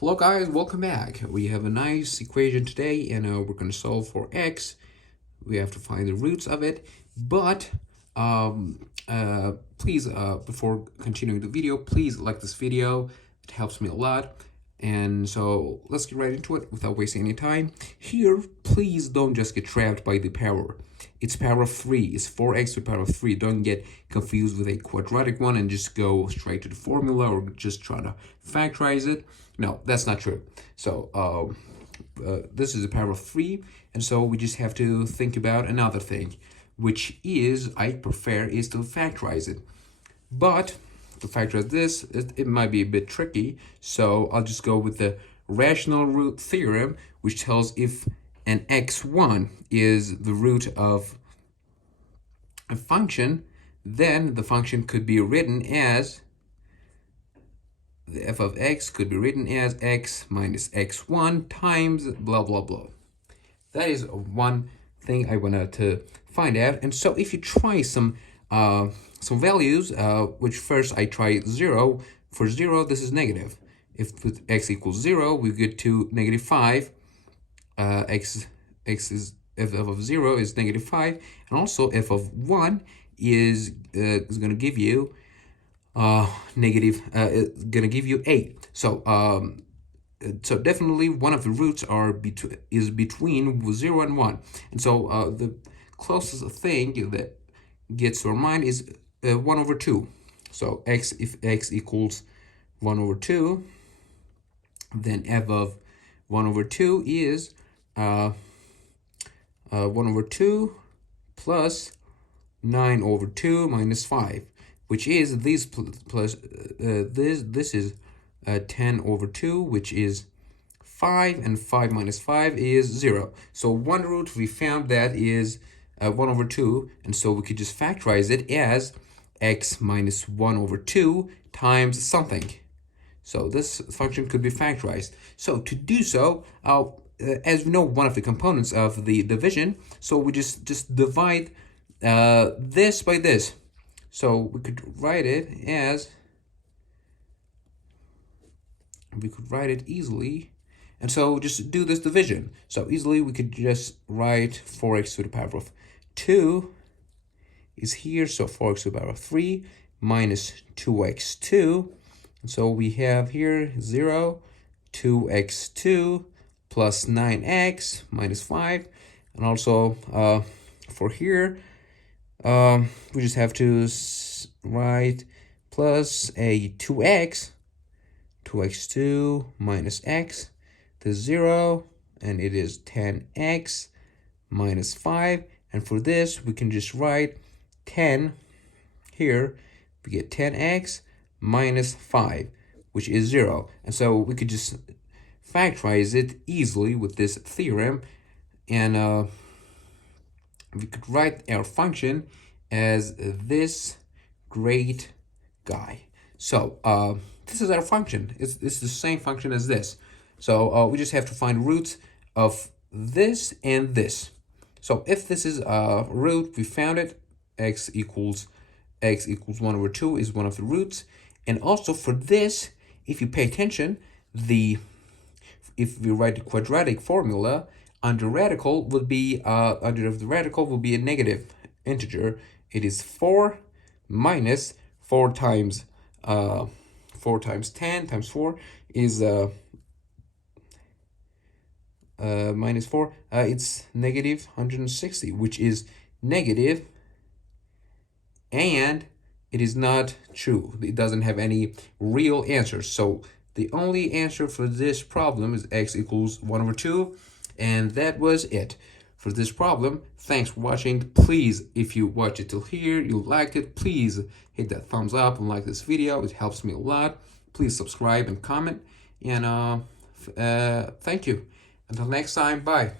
Hello guys, welcome back. We have a nice equation today and we're going to solve for x. We have to find the roots of it, but please, before continuing the video, please like this video. It helps me a lot. And so let's get right into it without wasting any time. Here, please don't just get trapped by the power. It's power of 3. It's 4x to the power of 3. Don't get confused with a quadratic one and just go straight to the formula or just try to factorize it. No, that's not true. So this is the power of 3. And so we just have to think about another thing, which is, I prefer, is to factorize it. But to factorize this, it might be a bit tricky. So I'll just go with the rational root theorem, which tells if an x1 is the root of a function, then the function could be written as, the f of x could be written as x minus x1 times blah, blah, blah. That is one thing I wanted to find out. And so if you try some values, which first I try 0. For 0, this is negative. If with x equals 0, we get to negative 5. X is f of 0 is negative 5, and also f of 1 is going to give you it's going to give you 8. So so definitely one of the roots is between 0 and 1. And so the closest thing that gets to our mind is 1 over 2. So if x equals 1 over 2, then f of 1 over 2 is 1 over 2 plus 9 over 2 minus 5, which is this plus this is 10 over 2, which is 5, and 5 minus 5 is 0. So one root we found that is 1 over 2, and so we could just factorize it as x minus 1 over 2 times something. So this function could be factorized. So to do so, as we know one of the components of the division, so we just divide this by this. So we could write it as, we could write it easily, and so just do this division. So easily we could just write 4x to the power of 2 is here, so 4x to the power of 3 minus 2x2. And so we have here 0, 2x2 plus 9x minus 5. And also for here, we just have to write plus a 2x2 minus x to 0, and it is 10x minus 5. And for this, we can just write 10 here. We get 10x minus 5, which is 0. And so we could just factorize it easily with this theorem. And we could write our function as this great guy. So this is our function. It's the same function as this. So we just have to find roots of this and this. So if this is a root, we found it. X equals 1 over 2 is one of the roots. And also for this, if you pay attention, if we write the quadratic formula, under radical would be under the radical will be a negative integer. It is 4 minus 4 times 10 times 4 is minus 4. It's negative 160, which is negative, and it is not true. It doesn't have any real answers. So the only answer for this problem is x equals 1 over 2. And that was it for this problem. Thanks for watching. Please, if you watch it till here, you liked it, please hit that thumbs up and like this video. It helps me a lot. Please subscribe and comment. And thank you. Until next time, bye.